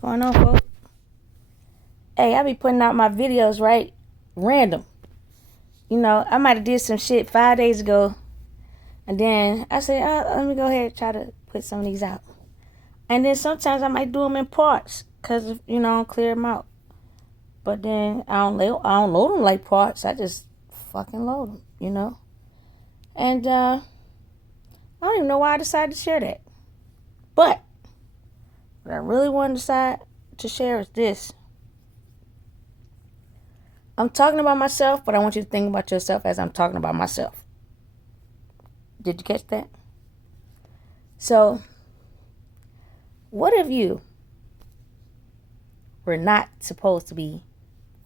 What's going on, folks? Hey, I be putting out my videos, right? Random. You know, I might have did some shit 5 days ago. And then I said, let me go ahead and try to put some of these out. And then sometimes I might do them in parts. Because, I don't clear them out. But then I don't load them like parts. I just fucking load them, And I don't even know why I decided to share that. But what I really want to decide to share is this. I'm talking about myself, but I want you to think about yourself as I'm talking about myself. Did you catch that? So, what if you were not supposed to be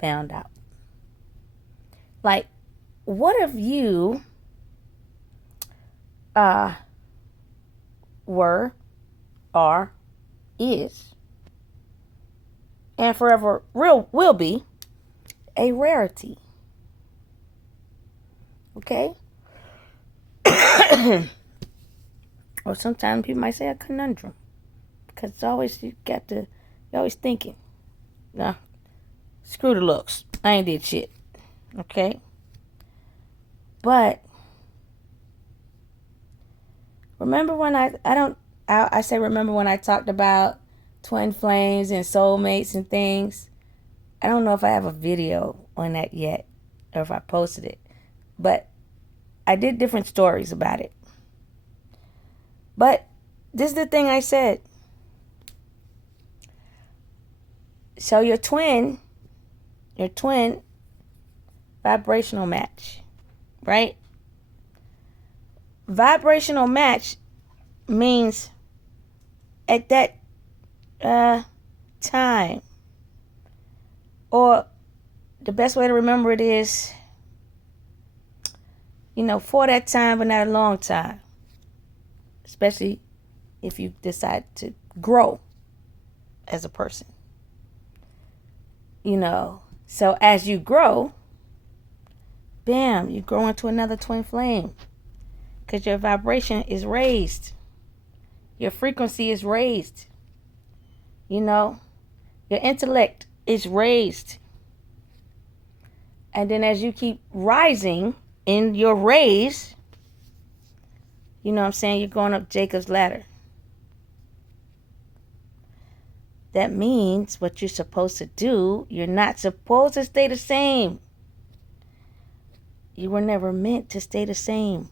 found out? Like, what if you were, are, is, and forever will be a rarity? Okay? Or sometimes people might say a conundrum. Because it's always, you're always thinking. Nah, screw the looks. I ain't did shit. Okay? But remember when I say remember when I talked about twin flames and soulmates and things? I don't know if I have a video on that yet or if I posted it. But I did different stories about it. But this is the thing I said. So your twin vibrational match, right? Vibrational match means at that time, or the best way to remember it is, for that time but not a long time, especially if you decide to grow as a person. So as you grow, bam, you grow into another twin flame because your vibration is raised. Your frequency is raised. Your intellect is raised. And then as you keep rising in your raise, you're going up Jacob's ladder. That means what you're supposed to do, you're not supposed to stay the same. You were never meant to stay the same.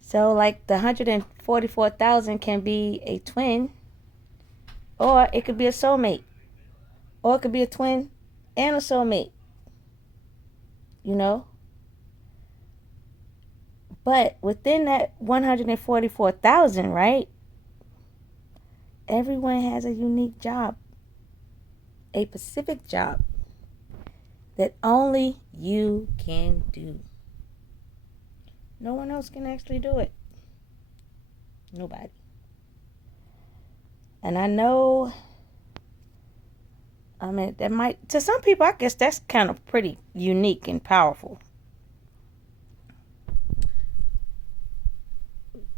So like the 144,000 can be a twin, or it could be a soulmate, or it could be a twin and a soulmate. But within that 144,000, right? Everyone has a unique job, a specific job that only you can do. No one else can actually do it. Nobody. And I know, that might, to some people, I guess that's kind of pretty unique and powerful.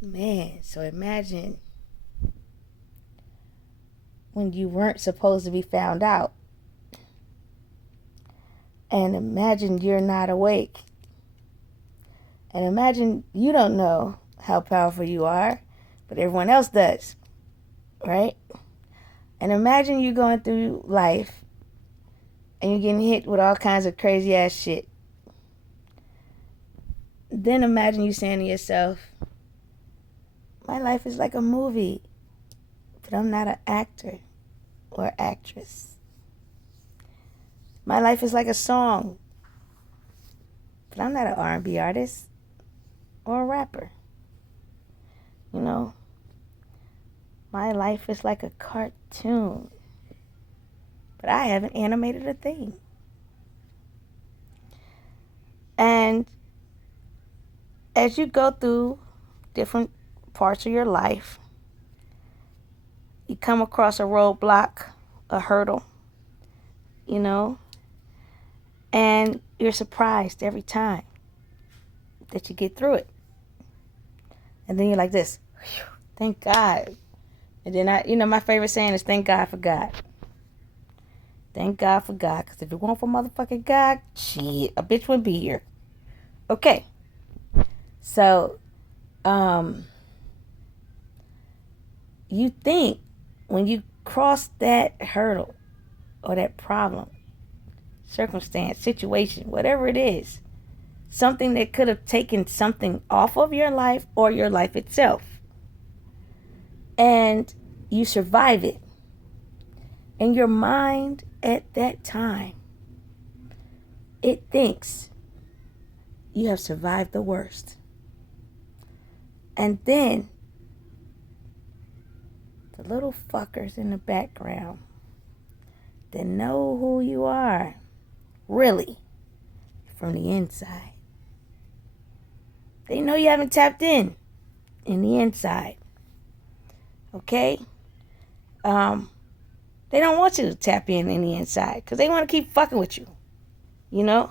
Man, so imagine when you weren't supposed to be found out. And imagine you're not awake. And imagine you don't know how powerful you are, but everyone else does. Right? And imagine you're going through life and you're getting hit with all kinds of crazy ass shit. Then imagine you saying to yourself, my life is like a movie, but I'm not an actor or actress. My life is like a song, but I'm not an R&B artist or a rapper. My life is like a cartoon, but I haven't animated a thing. And as you go through different parts of your life, you come across a roadblock, a hurdle, and you're surprised every time that you get through it. And then you're like this, Thank God. And then my favorite saying is thank God for God. Thank God for God. Because if it weren't for motherfucking God, shit, a bitch wouldn't be here. Okay. So, you think when you cross that hurdle or that problem, circumstance, situation, whatever it is, something that could have taken something off of your life or your life itself, and you survive it, and your mind at that time, it thinks you have survived the worst. And then the little fuckers in the background that know who you are, really, from the inside. They know you haven't tapped in the inside. Okay? They don't want you to tap in the inside because they want to keep fucking with you. You know?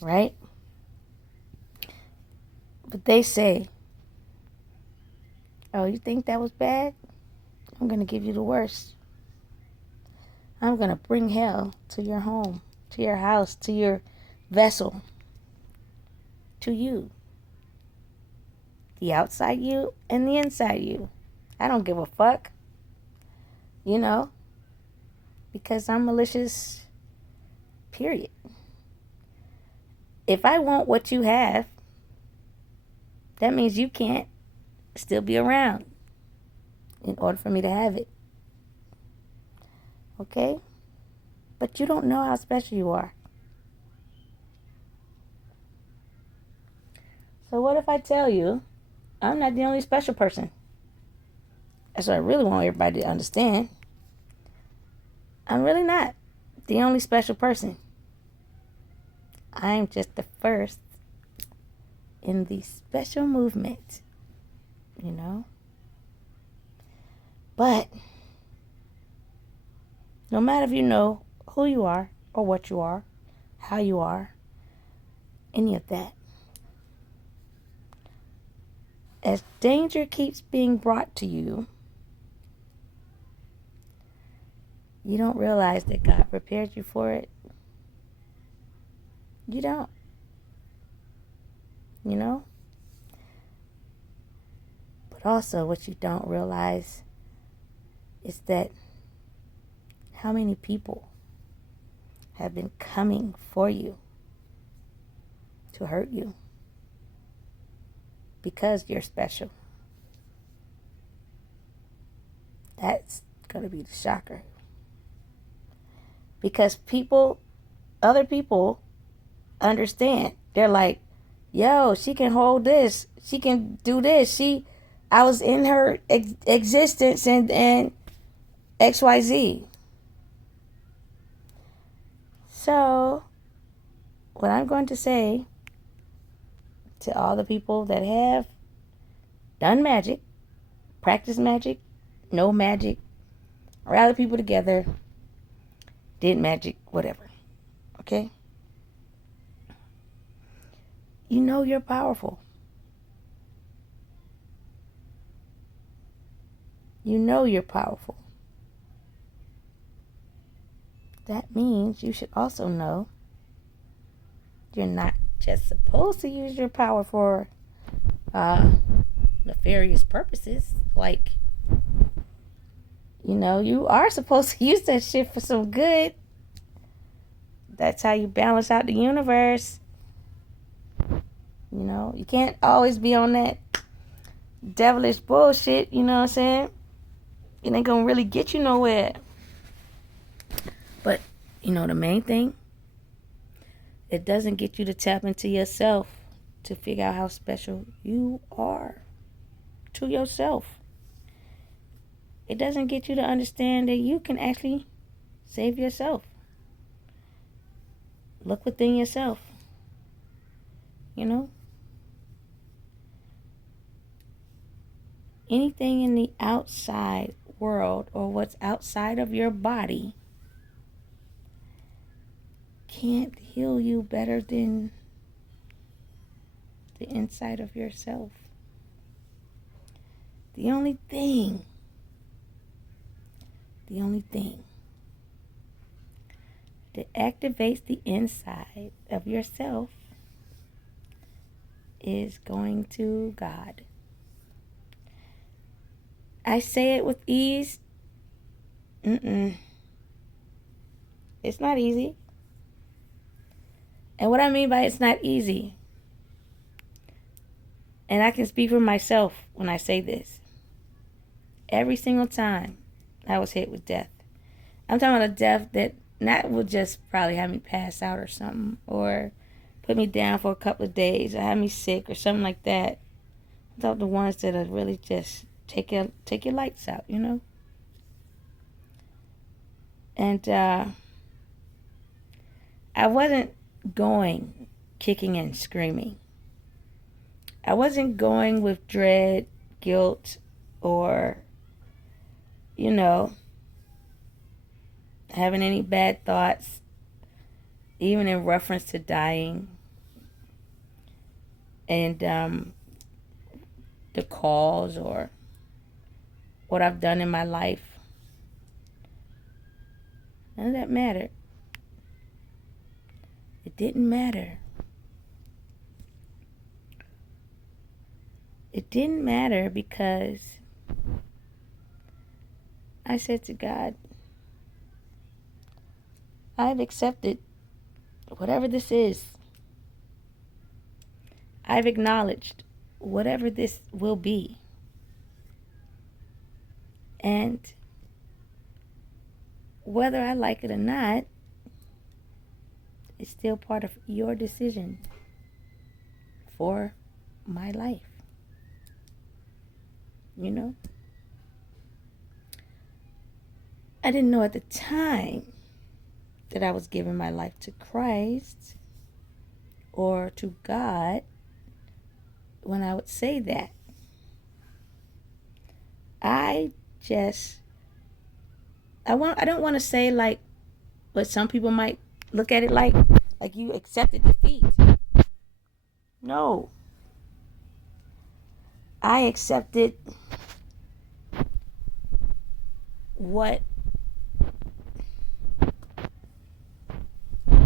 Right? But they say, oh, you think that was bad? I'm going to give you the worst. I'm going to bring hell to your home, to your house, to your vessel, to you. The outside you and the inside you. I don't give a fuck. You know? Because I'm malicious, period. If I want what you have, that means you can't still be around in order for me to have it. Okay? But you don't know how special you are. So what if I tell you I'm not the only special person? That's what I really want everybody to understand. I'm really not the only special person. I'm just the first in the special movement, you know? But no matter if you know who you are or what you are, how you are, any of that, as danger keeps being brought to you, you don't realize that God prepared you for it. You don't. You know? But also what you don't realize is that how many people have been coming for you to hurt you because you're special. That's going to be the shocker. Because other people understand. They're like, yo, she can hold this. She can do this. I was in her existence and XYZ. So, what I'm going to say to all the people that have done magic, practiced magic, know magic, rallied people together, did magic, whatever. Okay? You know you're powerful. You know you're powerful. That means you should also know you're not just supposed to use your power for nefarious purposes. Like, you are supposed to use that shit for some good. That's how you balance out the universe. You can't always be on that devilish bullshit, you know what I'm saying? It ain't gonna really get you nowhere. But, the main thing, it doesn't get you to tap into yourself to figure out how special you are to yourself. It doesn't get you to understand that you can actually save yourself. Look within yourself. Anything in the outside world or what's outside of your body can't heal you better than the inside of yourself. The only thing that activates the inside of yourself is going to God. I say it with ease. It's not easy. And what I mean by it's not easy, and I can speak for myself when I say this, every single time I was hit with death, I'm talking about a death that not would just probably have me pass out or something, or put me down for a couple of days, or have me sick or something like that. I'm talking the ones that are really just take your lights out, you know? And I wasn't going kicking and screaming. I wasn't going with dread, guilt, or, you know, having any bad thoughts, even in reference to dying and the cause or what I've done in my life. None of that mattered. It didn't matter. It didn't matter because I said to God, I've accepted whatever this is. I've acknowledged whatever this will be. And whether I like it or not, it's still part of your decision for my life. You know? I didn't know at the time that I was giving my life to Christ or to God when I would say that. I don't want to say like what some people might look at it like you accepted defeat. No. I accepted what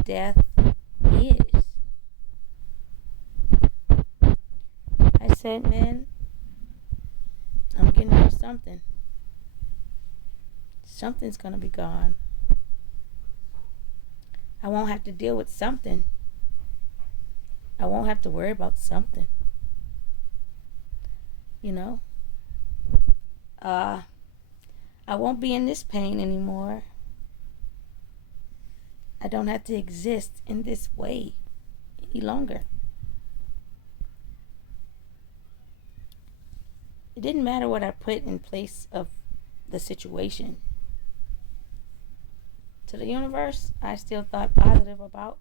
death is. I said, man, I'm getting rid of something. Something's going to be gone. I won't have to deal with something. I won't have to worry about something. You know? I won't be in this pain anymore. I don't have to exist in this way any longer. It didn't matter what I put in place of the situation. To the universe, I still thought positive about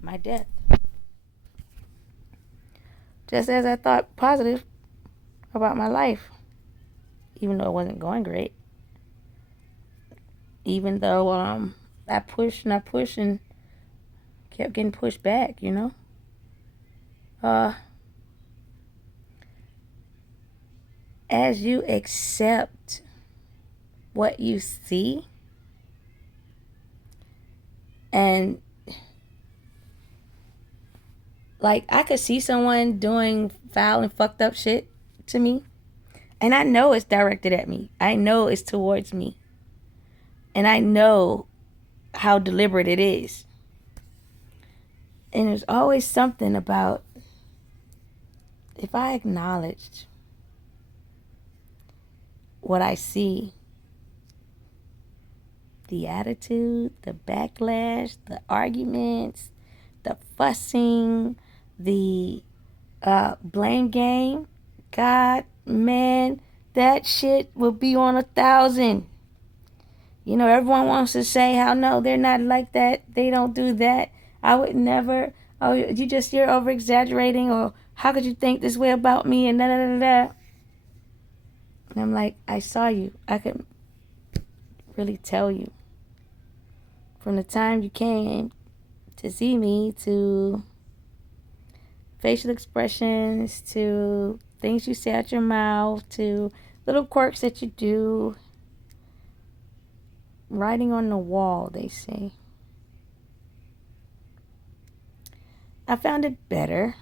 my death. Just as I thought positive about my life, even though it wasn't going great. Even though I pushed and I pushed and kept getting pushed back, you know. As you accept what you see, and like I could see someone doing foul and fucked up shit to me, and I know it's directed at me. I know it's towards me. And I know how deliberate it is. And there's always something about if I acknowledged what I see, the attitude, the backlash, the arguments, the fussing, the blame game, God, man, that shit will be on 1,000. You know, everyone wants to say how no, they're not like that. They don't do that. I would never. Oh, you're over exaggerating, or how could you think this way about me? And da da da da. And I'm like, I saw you. I could really tell you. From the time you came to see me, to facial expressions, to things you say out your mouth to little quirks that you do. Writing on the wall, they say. I found it better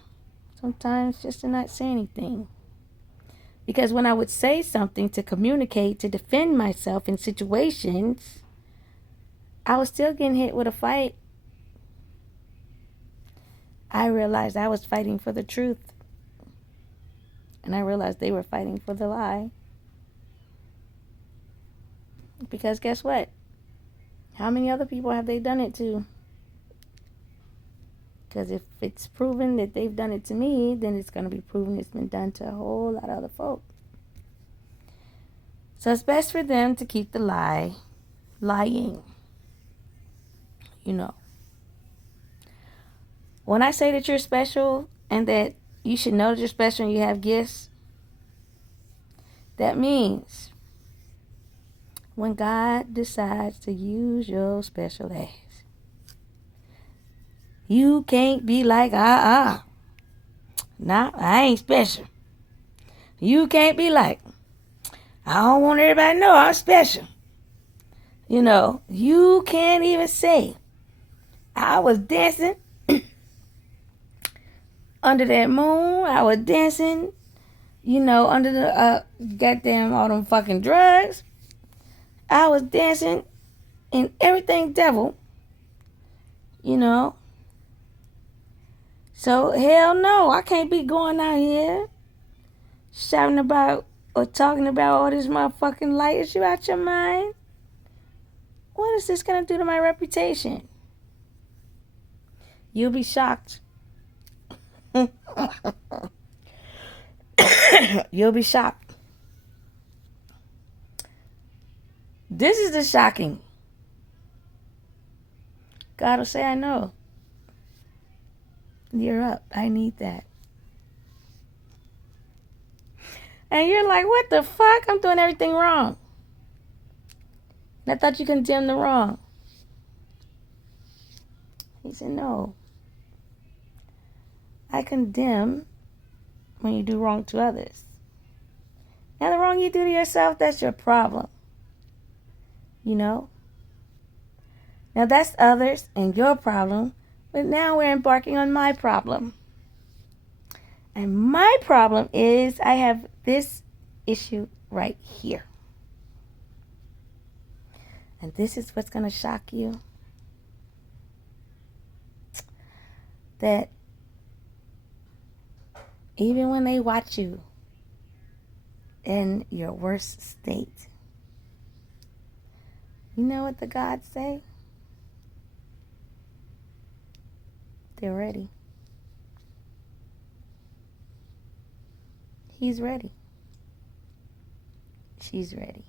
sometimes just to not say anything. Because when I would say something to communicate, to defend myself in situations, I was still getting hit with a fight. I realized I was fighting for the truth. And I realized they were fighting for the lie. Because guess what? How many other people have they done it to? Because if it's proven that they've done it to me, then it's going to be proven it's been done to a whole lot of other folk. So it's best for them to keep the lie lying. You know. When I say that you're special and that you should know that you're special and you have gifts, that means when God decides to use your special ass, you can't be like, nah, I ain't special. You can't be like, I don't want everybody to know I'm special. You know, you can't even say, I was dancing under that moon. I was dancing, you know, under the goddamn all them fucking drugs. I was dancing in everything devil, you know. So, hell no, I can't be going out here shouting about or talking about all this motherfucking light. Is you out your mind? What is this going to do to my reputation? You'll be shocked. You'll be shocked. This is the shocking. God will say, I know. You're up. I need that. And you're like, what the fuck? I'm doing everything wrong. And I thought you condemned the wrong. He said, no. I condemn when you do wrong to others. Now the wrong you do to yourself, that's your problem. You know? Now that's others and your problem. But now we're embarking on my problem. And my problem is I have this issue right here. And this is what's going to shock you. That even when they watch you in your worst state, you know what the gods say? They're ready. He's ready. She's ready.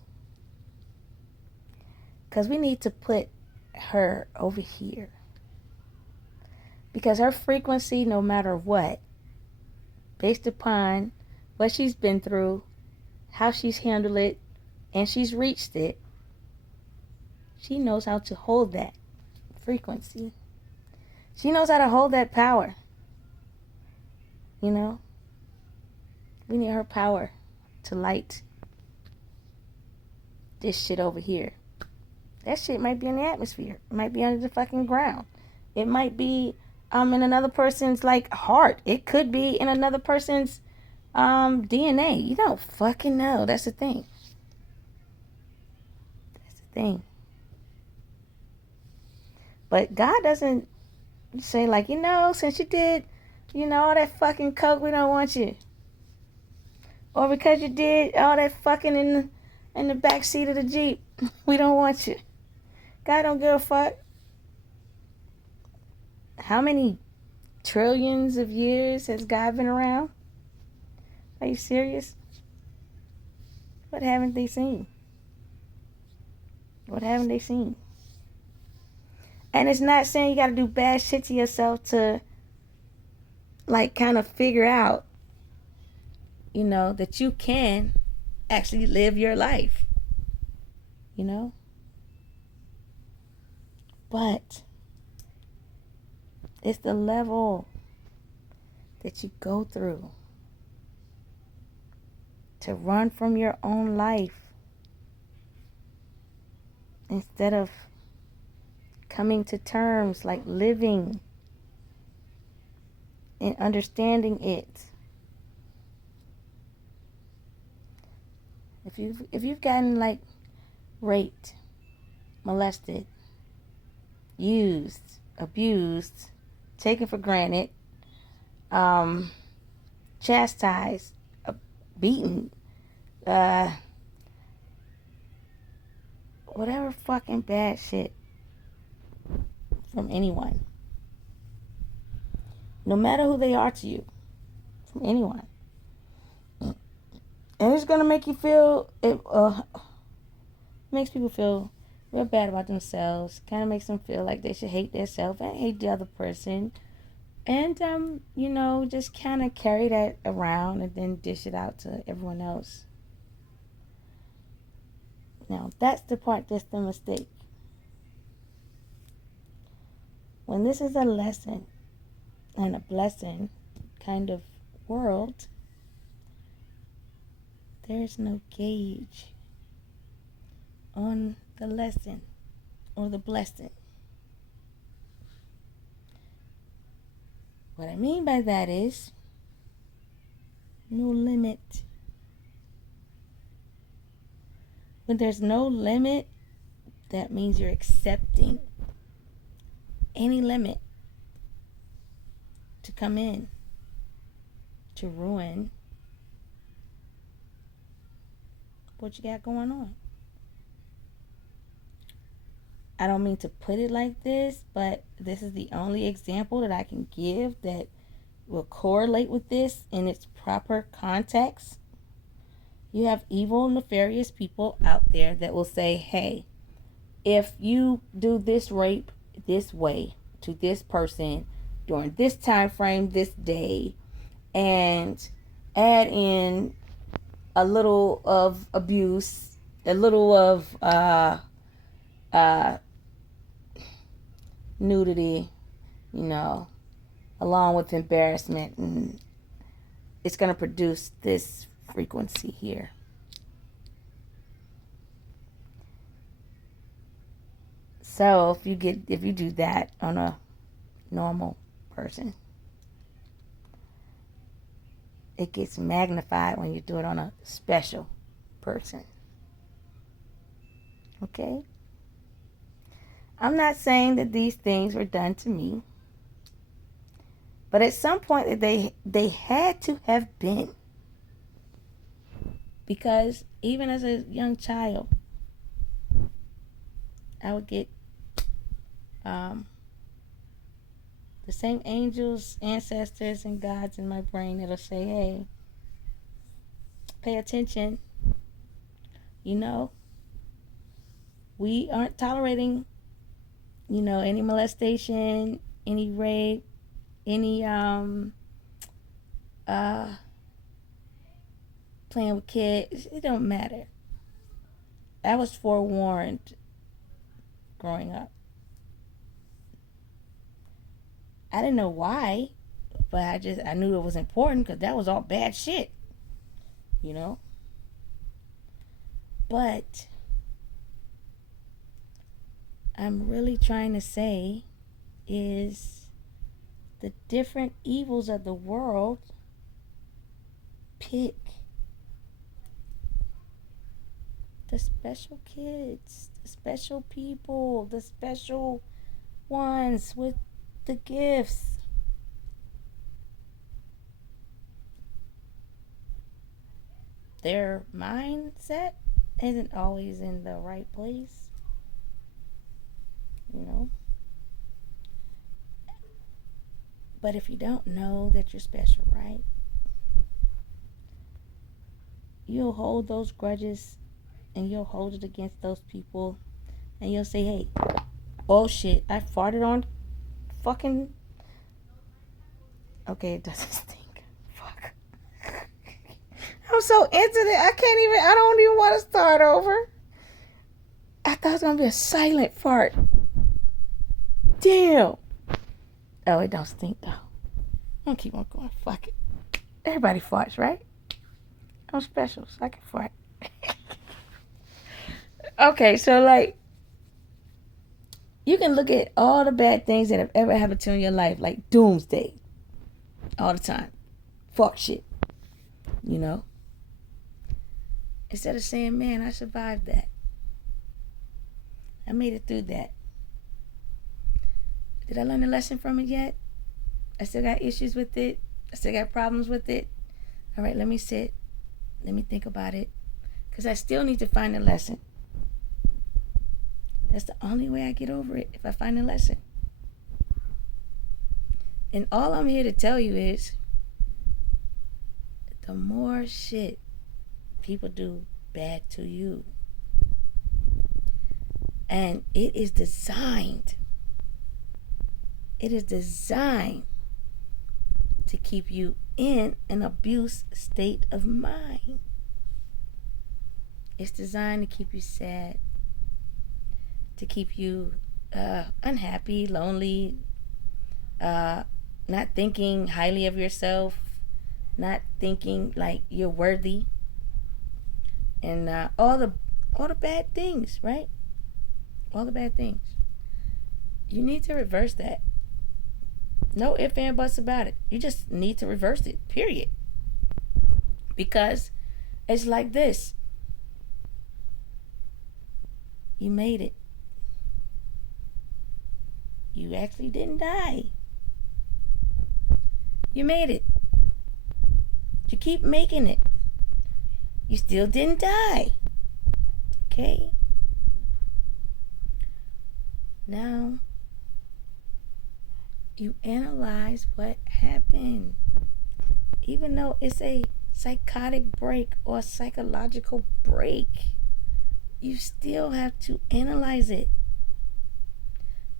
Because we need to put her over here. Because her frequency, no matter what, based upon what she's been through, how she's handled it, and she's reached it, she knows how to hold that frequency. She knows how to hold that power. You know? We need her power to light this shit over here. That shit might be in the atmosphere. It might be under the fucking ground. It might be in another person's like heart. It could be in another person's DNA. You don't fucking know. That's the thing. That's the thing. But God doesn't say like, you know, since you did, you know, all that fucking coke, we don't want you. Or because you did all that fucking in the back seat of the Jeep, we don't want you. God don't give a fuck. How many trillions of years has God been around? Are you serious? What haven't they seen? What haven't they seen? And it's not saying you got to do bad shit to yourself to, like, kind of figure out, you know, that you can actually live your life. You know? But it's the level that you go through to run from your own life instead of coming to terms, like living and understanding it. If you've gotten like raped, molested, used, abused, taken for granted, chastised, beaten, whatever fucking bad shit from anyone, no matter who they are to you, from anyone, and it's gonna make you feel it. Makes people feel real bad about themselves. Kind of makes them feel like they should hate themselves and hate the other person, and just kind of carry that around and then dish it out to everyone else. Now that's the part that's the mistake. When this is a lesson and a blessing kind of world, there's no gauge on the lesson or the blessing. What I mean by that is no limit. When there's no limit, that means you're accepting any limit to come in to ruin what you got going on. I don't mean to put it like this, but this is the only example that I can give that will correlate with this in its proper context. You have evil, nefarious people out there that will say, hey, if you do this rape this way to this person during this time frame, this day, and add in a little of abuse, a little of nudity, along with embarrassment, and it's going to produce this frequency here. So if you do that on a normal person, it gets magnified when you do it on a special person. Okay? I'm not saying that these things were done to me, but at some point they had to have been. Because even as a young child, I would get the same angels, ancestors, and gods in my brain that'll say, hey, pay attention. We aren't tolerating, any molestation, any rape, any playing with kids. It don't matter. I was forewarned growing up. I didn't know why, but I knew it was important because that was all bad shit, But I'm really trying to say is the different evils of the world pick the special kids, the special people, the special ones with the gifts. Their mindset isn't always in the right place. But if you don't know that you're special, right? You'll hold those grudges and you'll hold it against those people and you'll say, hey, oh shit, I farted on fucking... Okay, it doesn't stink. Fuck. I'm so into it. I don't even want to start over. I thought it was going to be a silent fart. Damn. Oh, it don't stink though. I'm gonna keep on going. Fuck it. Everybody farts, right? I'm special, so I can fart. Okay, so like, you can look at all the bad things that have ever happened to you in your life, like doomsday, all the time. Fuck shit, you know? Instead of saying, man, I survived that. I made it through that. Did I learn a lesson from it yet? I still got issues with it. I still got problems with it. All right, let me sit. Let me think about it. Because I still need to find a lesson. That's the only way I get over it, if I find a lesson. And all I'm here to tell you is, the more shit people do bad to you, and it is designed to keep you in an abuse state of mind. It's designed to keep you sad, to keep you unhappy, lonely, not thinking highly of yourself, not thinking like you're worthy, and all the bad things, right? All the bad things. You need to reverse that. No ifs and buts about it. You just need to reverse it, period. Because it's like this. You made it. You actually didn't die. You made it. You keep making it. You still didn't die. Okay? Now, you analyze what happened. Even though it's a psychotic break or a psychological break, you still have to analyze it.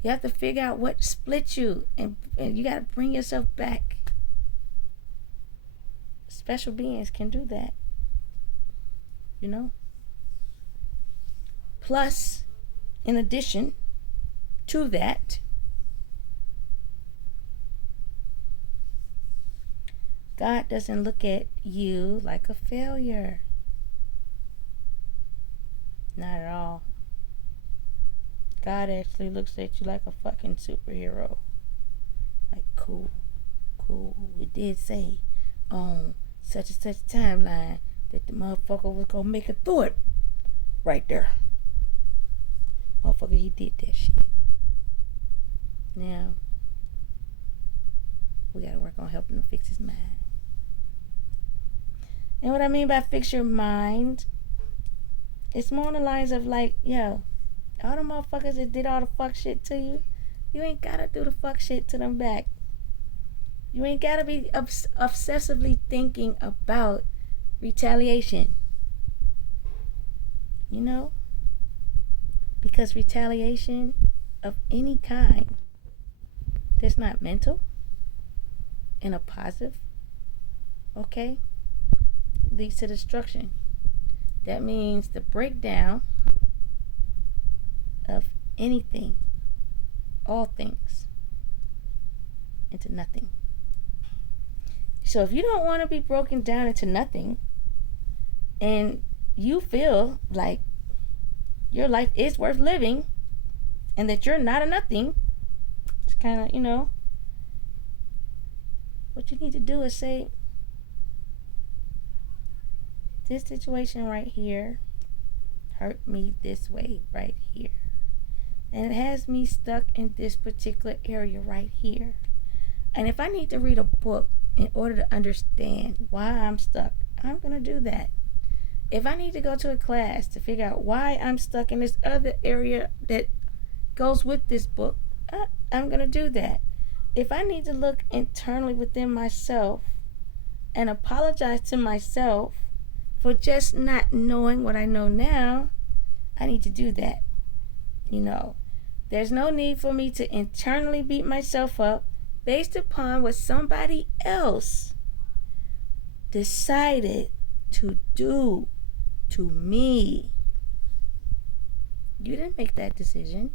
You have to figure out what split you, and you got to bring yourself back. Special beings can do that, you know? Plus, in addition to that, God doesn't look at you like a failure. Not at all. God actually looks at you like a fucking superhero. Like, cool. We did say on such and such timeline that the motherfucker was gonna make it through it. Right there. Motherfucker, he did that shit. Now, we gotta work on helping him fix his mind. And what I mean by fix your mind, it's more on the lines of like, yo, all the motherfuckers that did all the fuck shit to you, you ain't gotta do the fuck shit to them back. You ain't gotta be obsessively thinking about retaliation. You know? Because retaliation of any kind that's not mental and a positive, okay, leads to destruction. That means the breakdown of anything, all things, into nothing. So if you don't want to be broken down into nothing, and you feel like your life is worth living and that you're not a nothing, it's kind of, you know, what you need to do is say, this situation right here hurt me this way right here, and it has me stuck in this particular area right here. And if I need to read a book in order to understand why I'm stuck, I'm gonna do that. If I need to go to a class to figure out why I'm stuck in this other area that goes with this book, I'm gonna do that. If I need to look internally within myself and apologize to myself for just not knowing what I know now, I need to do that. You know, there's no need for me to internally beat myself up based upon what somebody else decided to do to me. You didn't make that decision.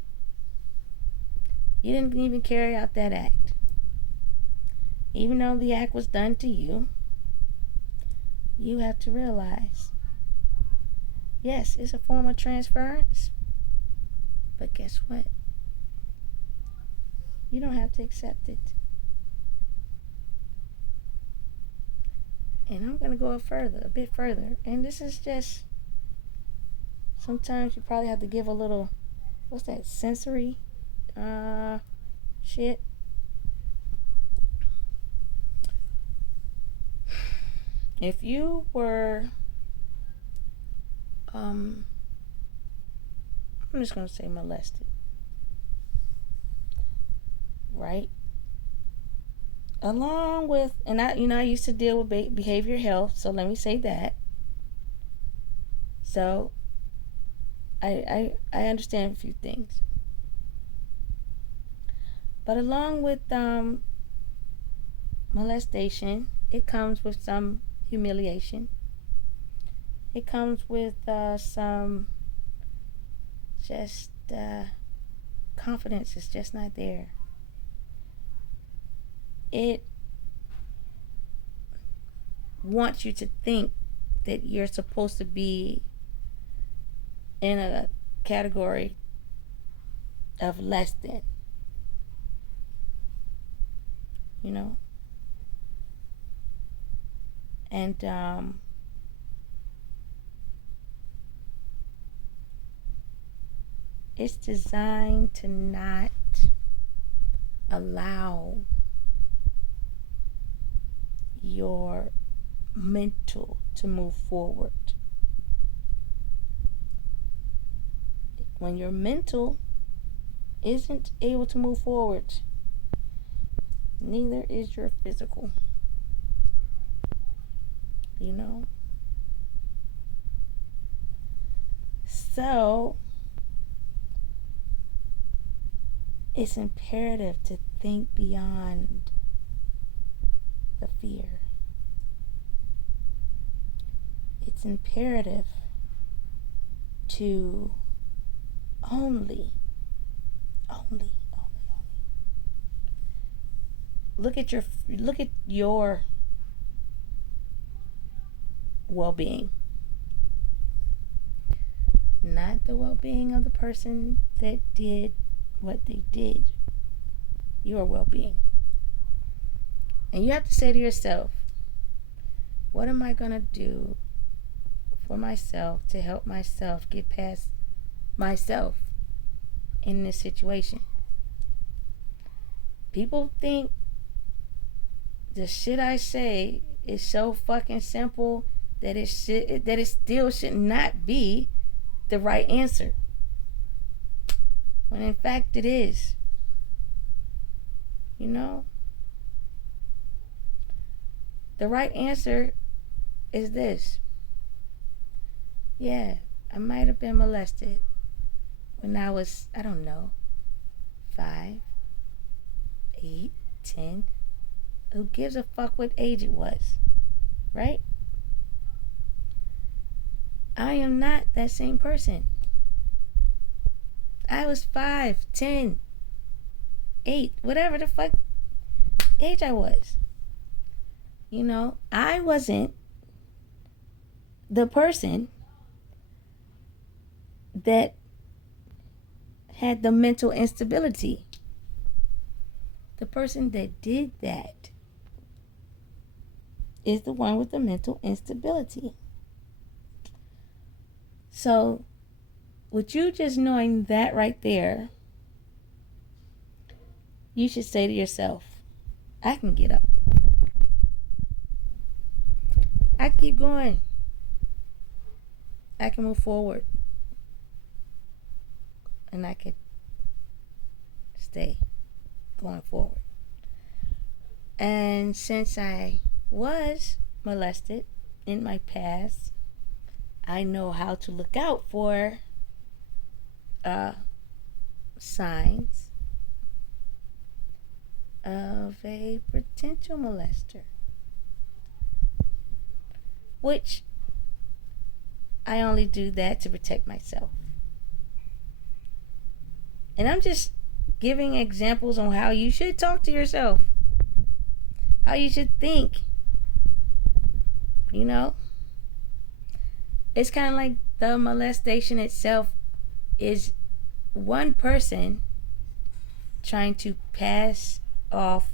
You didn't even carry out that act. Even though the act was done to you, you have to realize, yes, it's a form of transference, but guess what? You don't have to accept it. And I'm going to go a bit further. And this is just, sometimes you probably have to give a little, what's that, sensory shit. If you were, I'm just going to say molested, right? Along with, and I used to deal with behavioral health, so let me say that. So I understand a few things, but along with molestation, it comes with some humiliation. It comes with some just confidence is just not there. It wants you to think that you're supposed to be in a category of less than, you know? And it's designed to not allow your mental to move forward. When your mental isn't able to move forward, neither is your physical. You know? So it's imperative to think beyond the fear. It's imperative to only look at your well-being, not the well-being of the person that did what they did. Your well-being. And you have to say to yourself, what am I going to do for myself to help myself get past myself in this situation? People think the shit I say is so fucking simple that it still should not be the right answer, when in fact it is. You know? The right answer is this. Yeah, I might have been molested when I was, 5, 8, 10. Who gives a fuck what age it was? Right? I am not that same person. I was 5, 10, 8, whatever the fuck age I was. You know, I wasn't the person that had the mental instability. The person that did that is the one with the mental instability. So, with you just knowing that right there, you should say to yourself, I can get up. I can keep going. I can move forward. And I can stay going forward. And since I was molested in my past, I know how to look out for signs of a potential molester, which I only do that to protect myself. And I'm just giving examples on how you should talk to yourself, how you should think, you know. It's kind of like the molestation itself is one person trying to pass off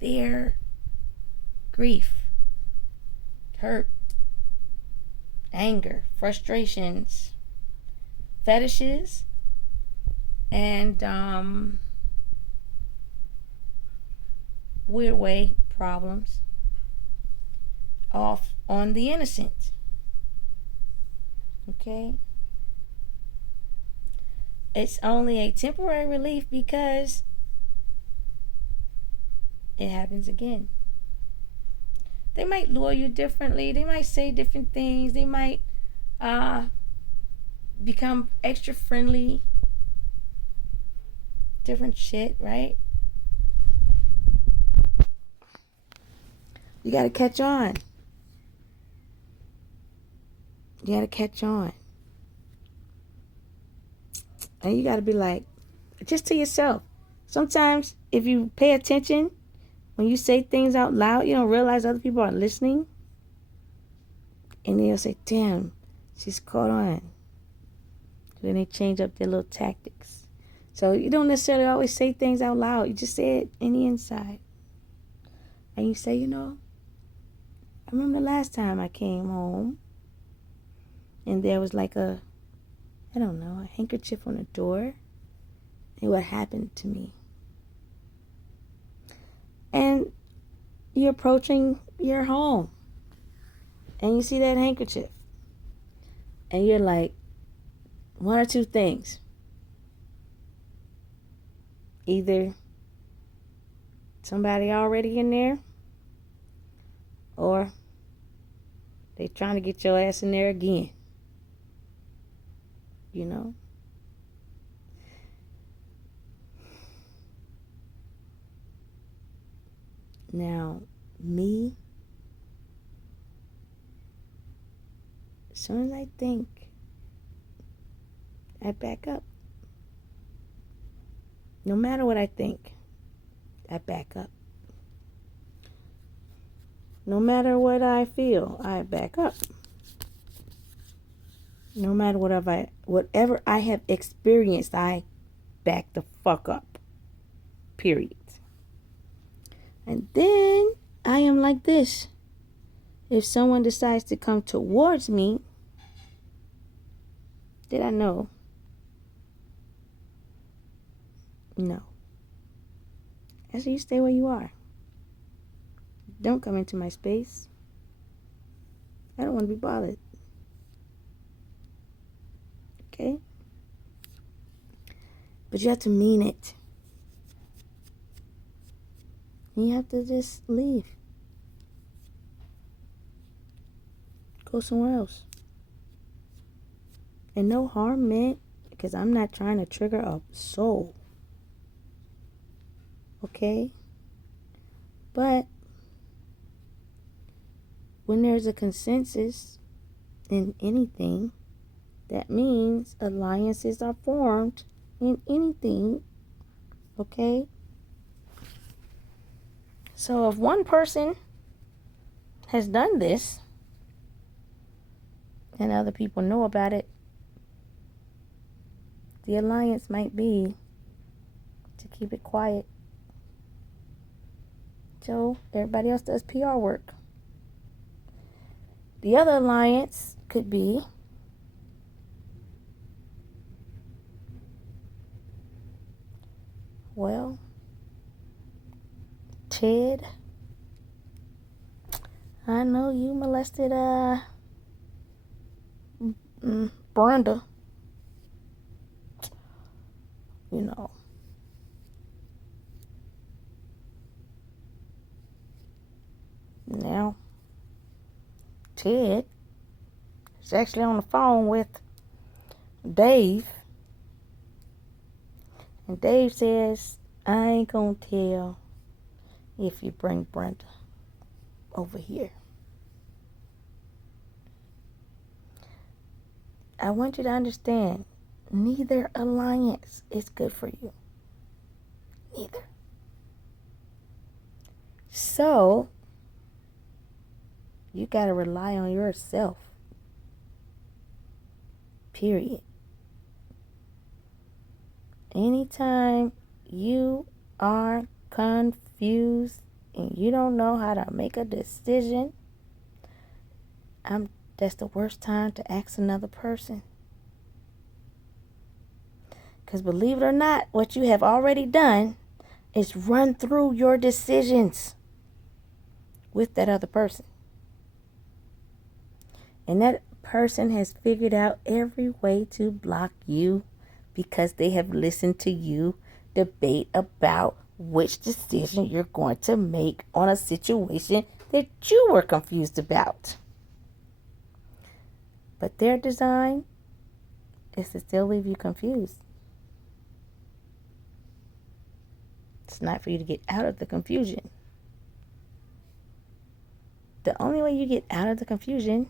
their grief, hurt, anger, frustrations, fetishes, and weird way problems off on the innocent. Okay? It's only a temporary relief because it happens again. They might lure you differently. They might say different things. They might become extra friendly. Different shit, right? You gotta catch on. You gotta catch on. And you gotta be like, just to yourself. Sometimes if you pay attention, when you say things out loud, you don't realize other people are listening. And they'll say, damn, she's caught on. Then they change up their little tactics. So you don't necessarily always say things out loud. You just say it in the inside. And you say, I remember the last time I came home and there was like a handkerchief on the door. And what happened to me? And you're approaching your home and you see that handkerchief. And you're like, one or two things. Either somebody already in there, or they trying to get your ass in there again. Now, me, as soon as I think, I back up. No matter what I think, I back up. No matter what I feel, I back up. No matter whatever I have experienced, I back the fuck up. Period. And then I am like this. If someone decides to come towards me, did I know? No. I say, you stay where you are. Don't come into my space. I don't want to be bothered. Okay? But you have to mean it. You have to just leave. Go somewhere else. And no harm meant, because I'm not trying to trigger a soul. Okay? But when there's a consensus in anything, that means alliances are formed in anything. Okay? So if one person has done this and other people know about it, the alliance might be to keep it quiet. So everybody else does PR work. The other alliance could be Ted, I know you molested Brenda. Now Ted is actually on the phone with Dave. And Dave says, I ain't gonna tell if you bring Brenda over here. I want you to understand, neither alliance is good for you. Neither. So, you gotta rely on yourself. Period. Anytime you are confused and you don't know how to make a decision, that's the worst time to ask another person. Because believe it or not, what you have already done is run through your decisions with that other person. And that person has figured out every way to block you because they have listened to you debate about which decision you're going to make on a situation that you were confused about. But their design is to still leave you confused. It's not for you to get out of the confusion. The only way you get out of the confusion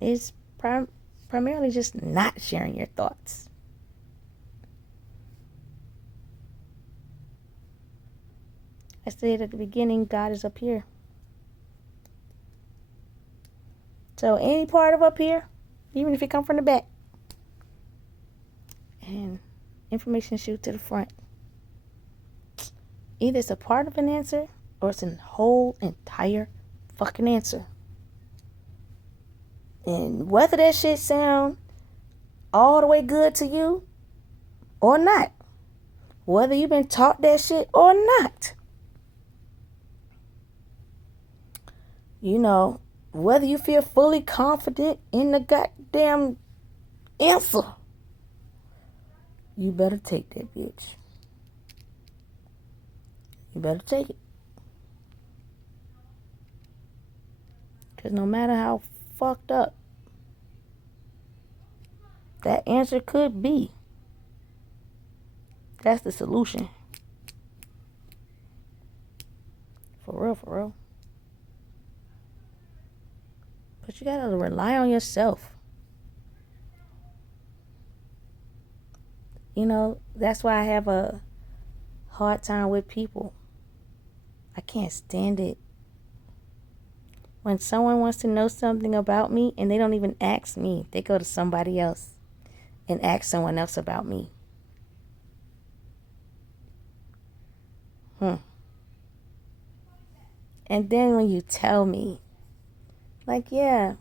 is primarily just not sharing your thoughts. I said at the beginning, God is up here. So any part of up here, even if you come from the back, and information shoot to the front, either it's a part of an answer or it's a whole entire fucking answer. And whether that shit sound all the way good to you or not, whether you've been taught that shit or not, you know, whether you feel fully confident in the goddamn answer, you better take that bitch. You better take it. Because no matter how fucked up that answer could be, that's the solution. For real, for real. But you gotta rely on yourself. You know, that's why I have a hard time with people. I can't stand it when someone wants to know something about me and they don't even ask me. They go to somebody else and ask someone else about me. And then when you tell me, like, yeah,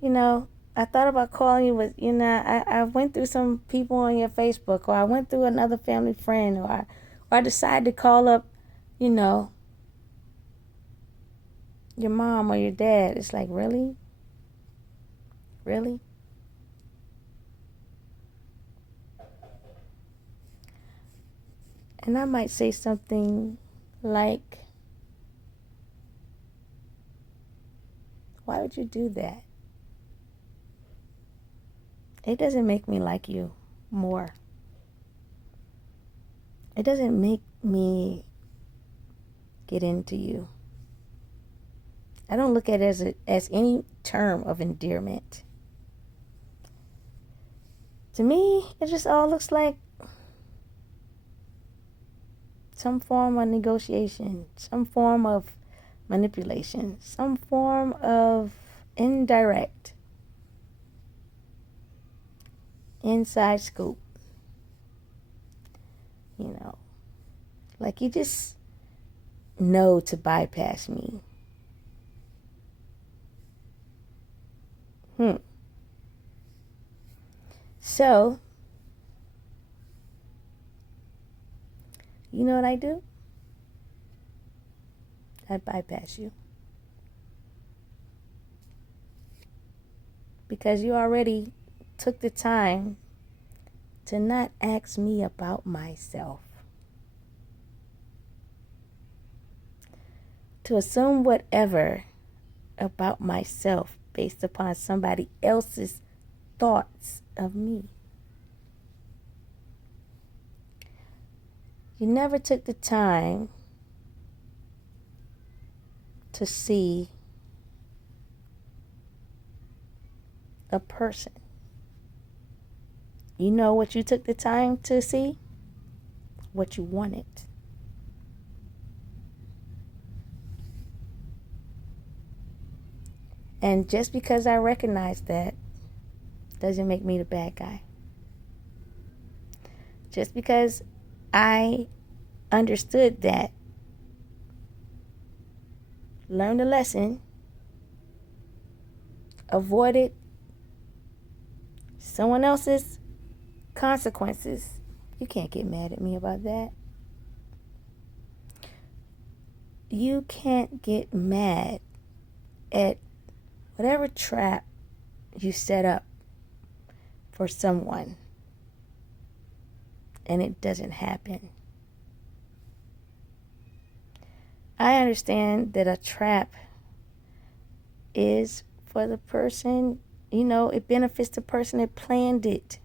you know, I thought about calling you, but, you know, I went through some people on your Facebook, or I went through another family friend, or I decided to call up, you know, your mom or your dad. It's like, really? Really? And I might say something like, why would you do that? It doesn't make me like you more. It doesn't make me get into you. I don't look at it as any term of endearment. To me, it just all looks like some form of negotiation, some form of manipulation, some form of indirect inside scoop. You know, like you just know to bypass me. So, you know what I do? I bypass you. Because you already took the time to not ask me about myself. To assume whatever about myself based upon somebody else's thoughts of me. You never took the time to see a person. You know what you took the time to see? What you wanted. And just because I recognize that doesn't make me the bad guy. Just because I understood that, learned a lesson, avoided someone else's consequences, you can't get mad at me about that. You can't get mad at whatever trap you set up for someone and it doesn't happen. I understand that a trap is for the person, it benefits the person that planned it.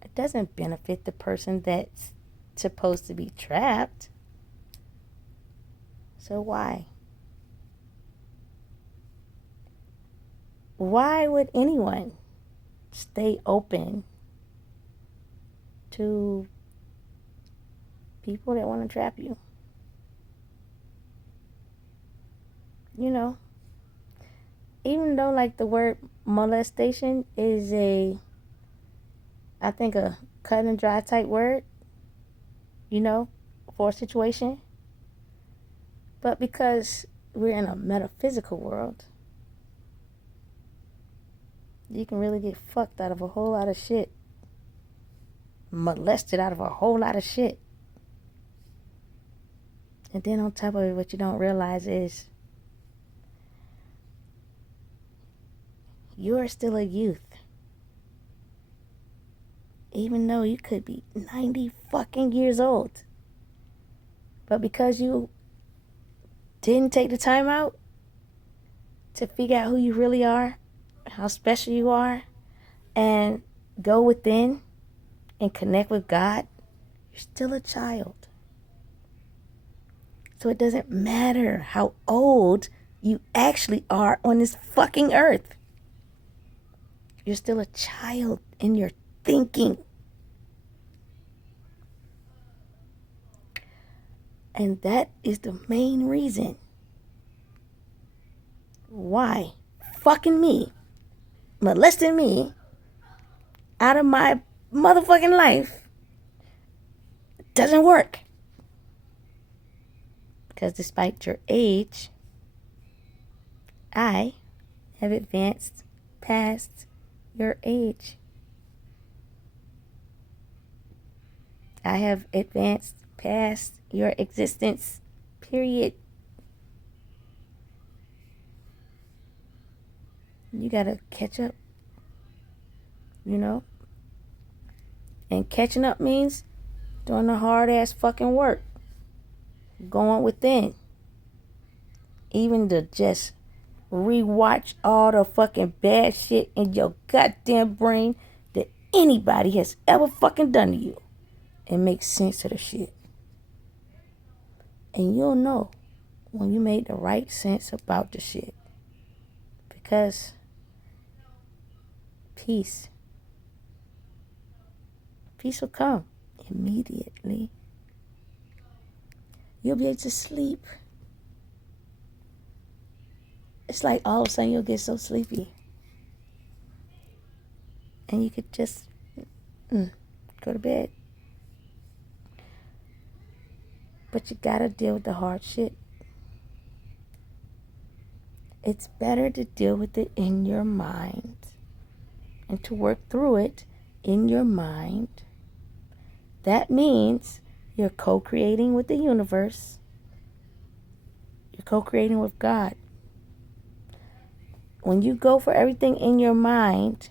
It doesn't benefit the person that's supposed to be trapped. So why? Why would anyone stay open to people that want to trap you? Even though like the word molestation is I think a cut and dry type word, for a situation. But because we're in a metaphysical world, you can really get fucked out of a whole lot of shit. Molested out of a whole lot of shit. And then on top of it, what you don't realize is you're still a youth. Even though you could be 90 fucking years old. But because you didn't take the time out to figure out who you really are, how special you are, and go within and connect with God, you're still a child. So it doesn't matter how old you actually are on this fucking earth. You're still a child in your thinking. And that is the main reason why fucking me, molesting me out of my motherfucking life doesn't work. Because despite your age, I have advanced past your age. I have advanced past your existence, period. You gotta catch up, And catching up means doing the hard ass fucking work. Going within. Even to just rewatch all the fucking bad shit in your goddamn brain that anybody has ever fucking done to you. And make sense of the shit. And you'll know when you made the right sense about the shit. Because peace will come immediately. You'll be able to sleep. It's like all of a sudden you'll get so sleepy. And you could just go to bed. But you gotta deal with the hard shit. It's better to deal with it in your mind and to work through it in your mind. That means you're co-creating with the universe. You're co-creating with God. When you go for everything in your mind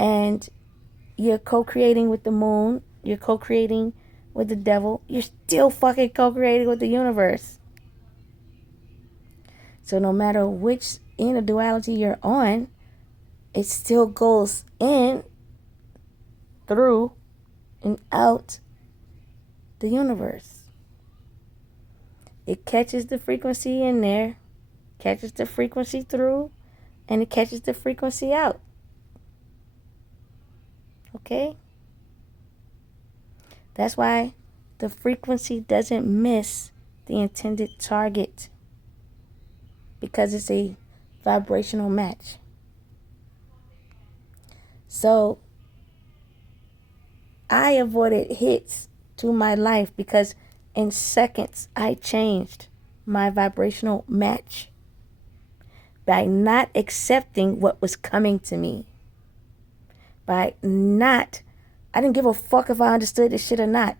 and you're co-creating with the moon, you're co-creating with the devil, you're still fucking co-creating with the universe. So no matter which end of duality you're on, it still goes in, through, and out the universe. It catches the frequency in there, catches the frequency through, and it catches the frequency out. Okay? That's why the frequency doesn't miss the intended target. Because it's a vibrational match. So I avoided hits to my life because in seconds I changed my vibrational match by not accepting what was coming to me. I didn't give a fuck if I understood this shit or not.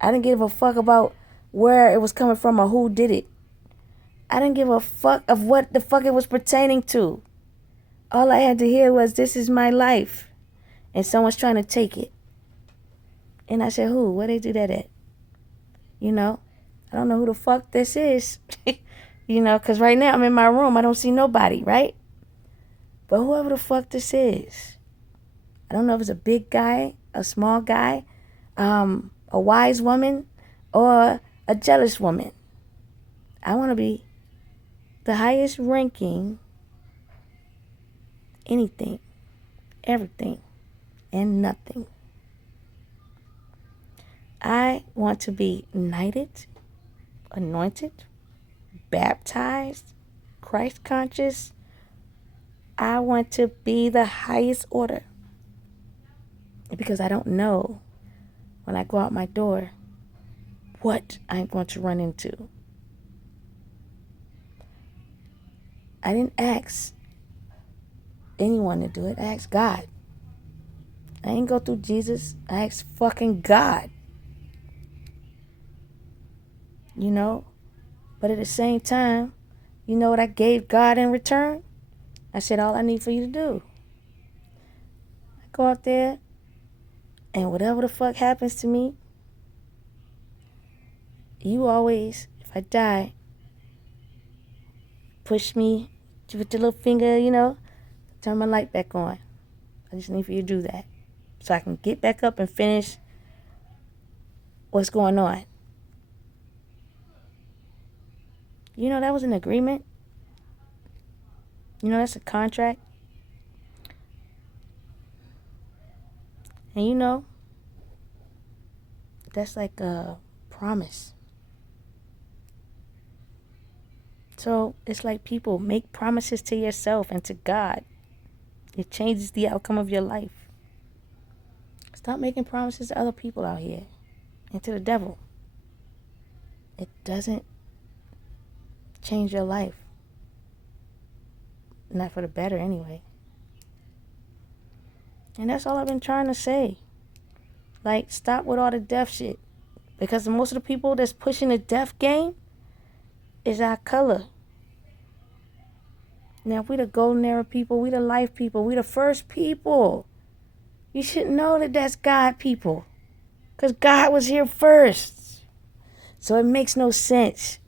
I didn't give a fuck about where it was coming from or who did it. I didn't give a fuck of what the fuck it was pertaining to. All I had to hear was, this is my life. And someone's trying to take it. And I said, who? Where they do that at? You know? I don't know who the fuck this is. You know, because right now I'm in my room. I don't see nobody, right? But whoever the fuck this is. I don't know if it's a big guy, a small guy, a wise woman, or a jealous woman. I want to be the highest ranking anything, everything, and nothing. I want to be knighted, anointed, baptized, Christ conscious. I want to be the highest order. Because I don't know when I go out my door what I'm going to run into. I didn't ask anyone to do it. I asked God. I didn't go through Jesus. I asked fucking God. You know? But at the same time, you know what I gave God in return? I said, all I need for you to do. I go out there, and whatever the fuck happens to me, you always, if I die, push me with your little finger, you know, turn my light back on. I just need for you to do that so I can get back up and finish what's going on. You know, that was an agreement. You know, that's a contract. And you know, that's like a promise. So it's like people make promises to yourself and to God. It changes the outcome of your life. Stop making promises to other people out here and to the devil. It doesn't change your life. Not for the better anyway. And that's all I've been trying to say. Like, stop with all the death shit. Because most of the people that's pushing the death game is our color. Now, if we the golden era people, we the life people, we the first people. You should know that that's God people. Because God was here first. So it makes no sense.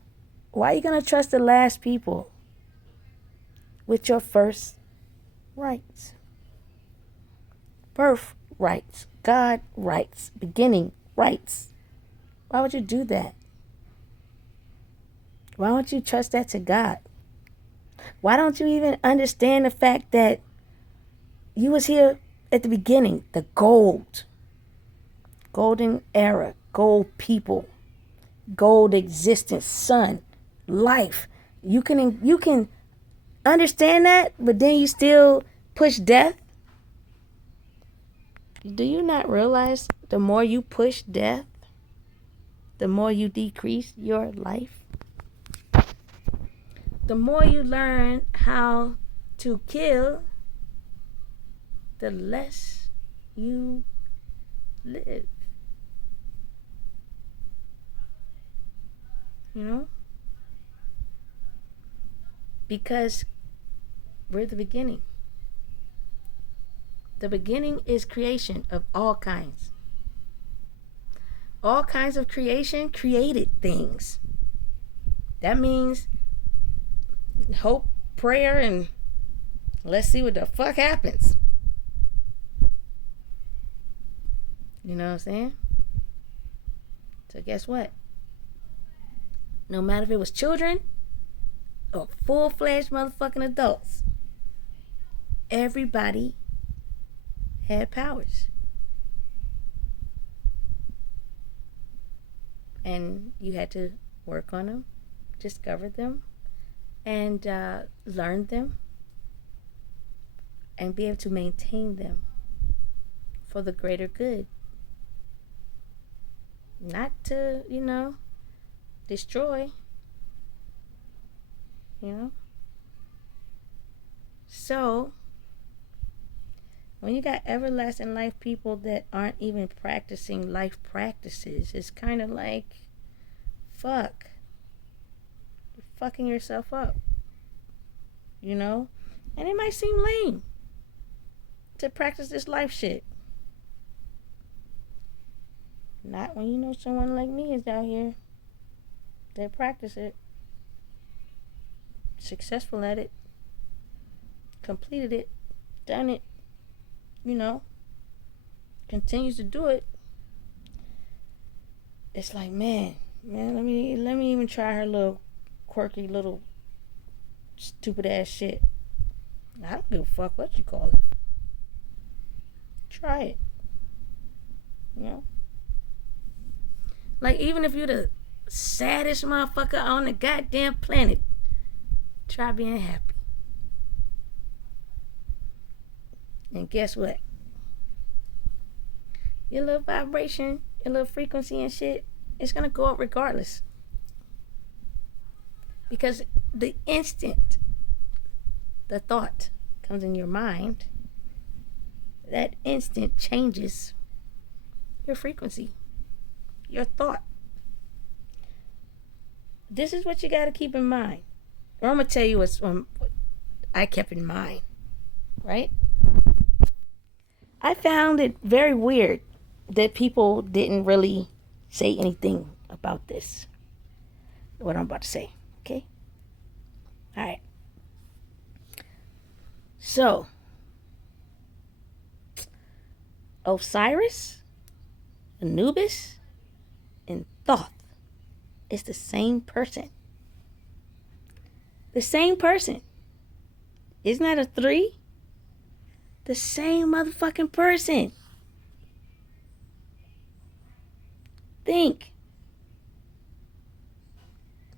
Why are you going to trust the last people with your first rights? Birth rights, God rights, beginning rights. Why would you do that? Why don't you trust that to God? Why don't you even understand the fact that you was here at the beginning, the golden era, gold people, gold existence, sun, life. You can understand that, but then you still push death. Do you not realize the more you push death, the more you decrease your life? The more you learn how to kill, the less you live. You know? Because we're the beginning. The beginning is creation of all kinds. All kinds of creation created things. That means hope, prayer, and let's see what the fuck happens. You know what I'm saying? So guess what? No matter if it was children or full-fledged motherfucking adults, everybody had powers. And you had to work on them, discover them, and learn them and be able to maintain them for the greater good. Not to, destroy, So, when you got everlasting life people that aren't even practicing life practices, it's kind of like, fuck. You're fucking yourself up. And it might seem lame to practice this life shit. Not when you know someone like me is out here that practice it, successful at it, completed it, done it, continues to do it. It's like, man, let me even try her little quirky little stupid ass shit. I don't give a fuck what you call it. Try it. Like, even if you're the saddest motherfucker on the goddamn planet, try being happy. And guess what? Your little vibration, your little frequency and shit, it's gonna go up regardless. Because the instant the thought comes in your mind, that instant changes your frequency, your thought. This is what you got to keep in mind. Or I'm going to tell you what I kept in mind, right? I found it very weird that people didn't really say anything about this, what I'm about to say, okay? All right. So, Osiris, Anubis, and Thoth is the same person. The same person. Isn't that a 3? The same motherfucking person. Think.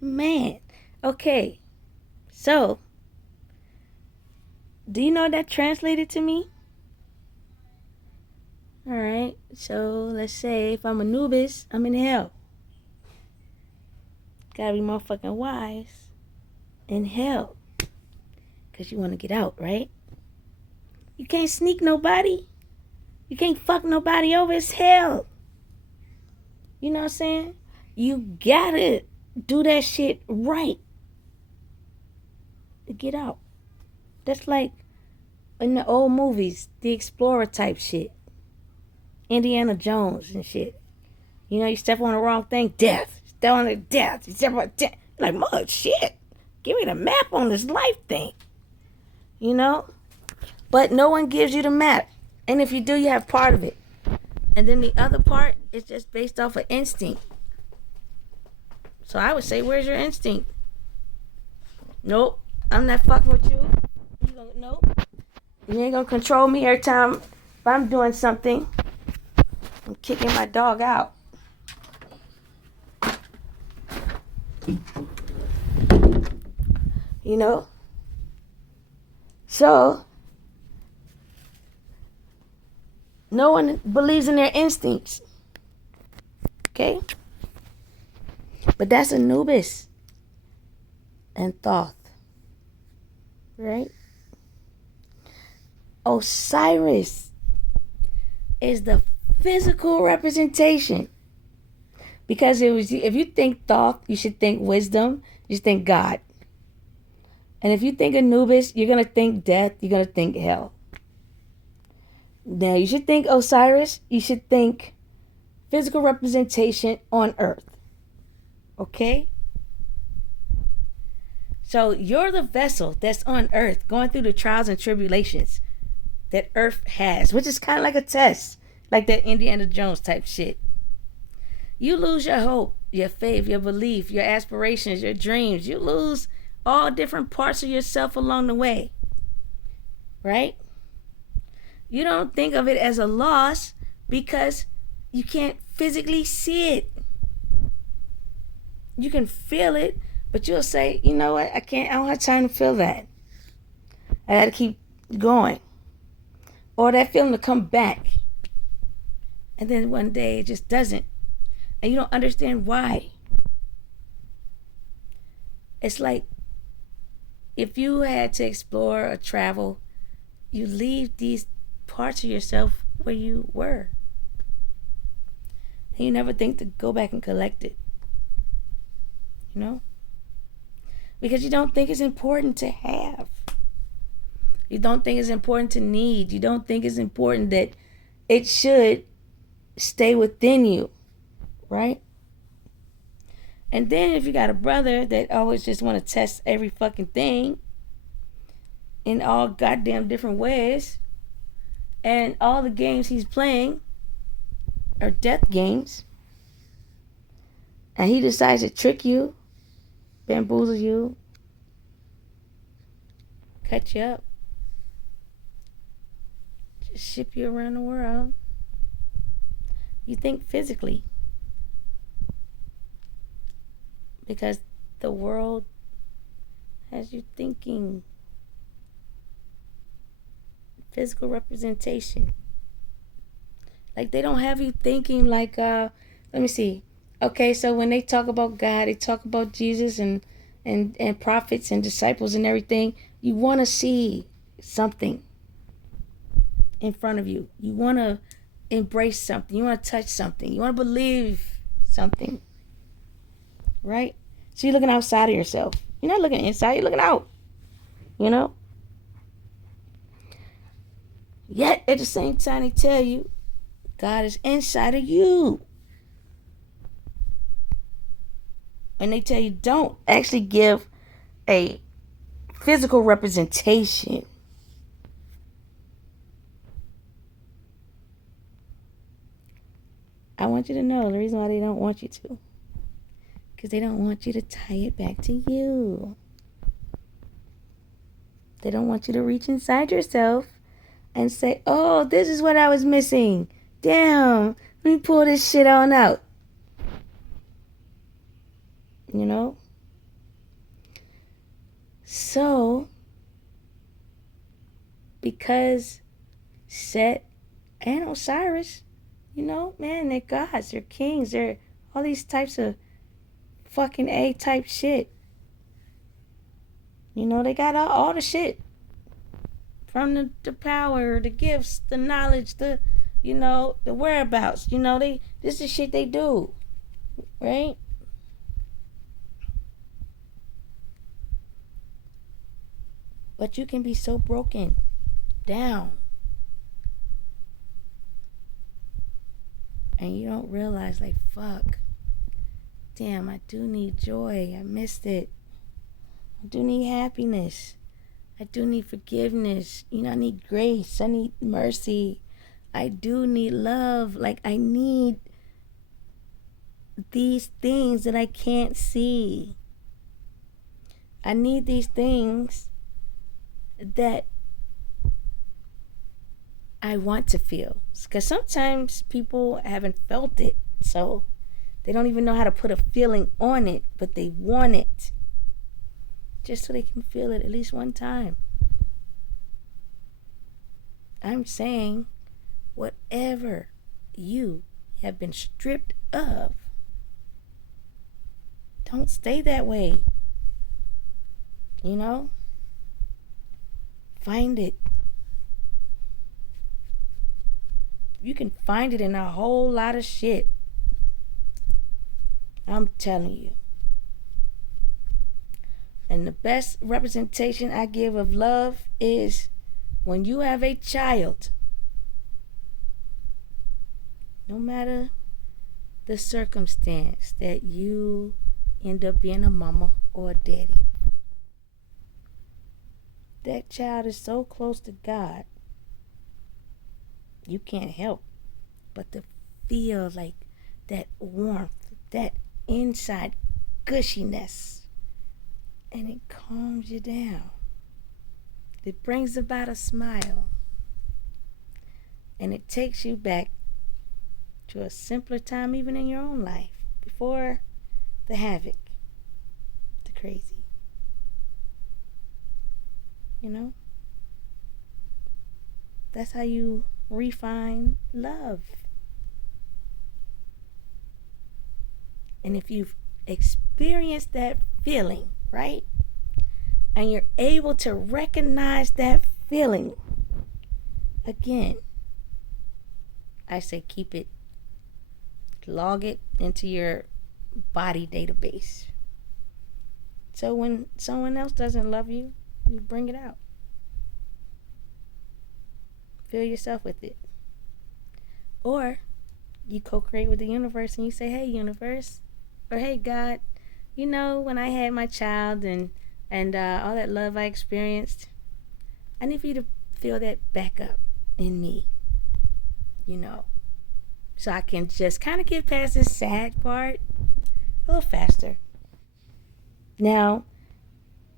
Man. Okay. So, do you know what that translated to me? Alright. So, let's say if I'm Anubis, I'm in hell. Gotta be motherfucking wise in hell. Because you want to get out, right? You can't sneak nobody. You can't fuck nobody over. It's hell. You know what I'm saying? You gotta do that shit right to get out. That's like in the old movies, the explorer type shit. Indiana Jones and shit. You step on the wrong thing, death. Step on the death. You step on death. Like, mother shit. Give me the map on this life thing. But no one gives you the map. And if you do, you have part of it. And then the other part is just based off of instinct. So I would say, where's your instinct? Nope. I'm not fucking with you. Nope. You ain't gonna control me every time if I'm doing something. I'm kicking my dog out. So no one believes in their instincts. Okay? But that's Anubis and Thoth. Right? Osiris is the physical representation. Because if you think Thoth, you should think wisdom, you should think God. And if you think Anubis, you're going to think death, you're going to think hell. Now, you should think Osiris, you should think physical representation on earth. Okay? So you're the vessel that's on earth going through the trials and tribulations that earth has, which is kind of like a test, like that Indiana Jones type shit. You lose your hope, your faith, your belief, your aspirations, your dreams. You lose all different parts of yourself along the way. Right? You don't think of it as a loss because you can't physically see it. You can feel it, But you'll say, you know what, I don't have time to feel that. I gotta keep going. Or that feeling to come back. And then one day it just doesn't. And you don't understand why. It's like if you had to explore or travel, you leave these parts of yourself where you were. And you never think to go back and collect it. You know? Because you don't think it's important to have. You don't think it's important to need. You don't think it's important that it should stay within you. Right? And then if you got a brother that always just want to test every fucking thing in all goddamn different ways, and all the games he's playing are death games, and he decides to trick you, bamboozle you, cut you up, just ship you around the world, you think physically. Because the world has you thinking. Physical representation. Like they don't have you thinking like, let me see. Okay, so when they talk about God, they talk about Jesus and prophets and disciples and everything. You want to see something in front of you. You want to embrace something. You want to touch something. You want to believe something. Right? So you're looking outside of yourself. You're not looking inside. You're looking out. You know? Yet, at the same time, they tell you, God is inside of you. And they tell you, don't actually give a physical representation. I want you to know the reason why they don't want you to. Because they don't want you to tie it back to you. They don't want you to reach inside yourself and say, oh, this is what I was missing. Damn, let me pull this shit on out. You know? So, because Set and Osiris, you know, man, they're gods, they're kings, they're all these types of fucking A-type shit. You know, they got all the shit. From the power, the gifts, the knowledge, the whereabouts. You know, this is shit they do. Right? But you can be so broken down. And you don't realize, like, fuck. Damn, I do need joy. I missed it. I do need happiness. I do need forgiveness. You know, I need grace. I need mercy. I do need love. Like, I need these things that I can't see. I need these things that I want to feel. Because sometimes people haven't felt it. So they don't even know how to put a feeling on it. But they want it. Just so they can feel it at least one time. I'm saying whatever you have been stripped of, don't stay that way. You know? Find it. You can find it in a whole lot of shit. I'm telling you. And the best representation I give of love is when you have a child. No matter the circumstance that you end up being a mama or a daddy. That child is so close to God. You can't help but to feel like that warmth, that inside gushiness. And it calms you down. It brings about a smile. And it takes you back to a simpler time even in your own life. Before the havoc, the crazy. You know? That's how you refine love. And if you've experienced that feeling, right? And you're able to recognize that feeling, again, I say keep it, log it into your body database. So when someone else doesn't love you, you bring it out. Fill yourself with it. Or you co-create with the universe and you say, hey, universe, or hey, God, you know, when I had my child and all that love I experienced, I need for you to fill that back up in me, you know, so I can just kind of get past this sad part a little faster. Now,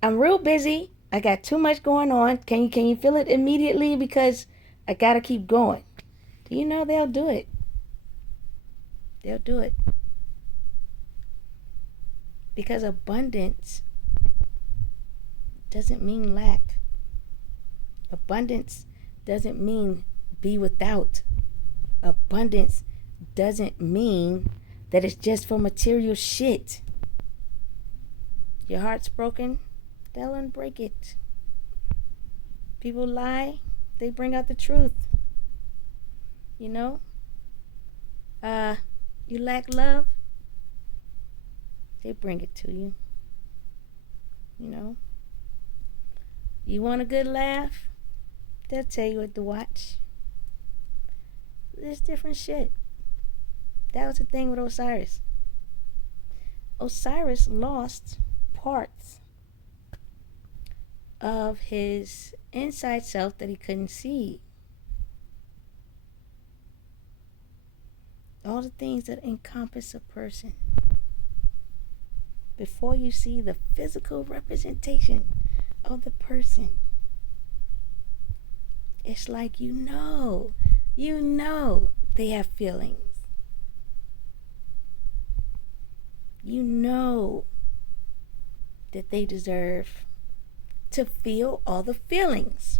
I'm real busy. I got too much going on. Can you feel it immediately? Because I gotta keep going. Do you know they'll do it? They'll do it. Because abundance doesn't mean lack. Abundance doesn't mean be without. Abundance doesn't mean that it's just for material shit. Your heart's broken, they'll unbreak it. People lie, they bring out the truth. You know? You lack love, they bring it to you. You know? You want a good laugh, they'll tell you what to watch. There's different shit. That was the thing with Osiris. Osiris lost parts of his inside self that he couldn't see. All the things that encompass a person. Before you see the physical representation of the person, it's like you know they have feelings. You know that they deserve to feel all the feelings.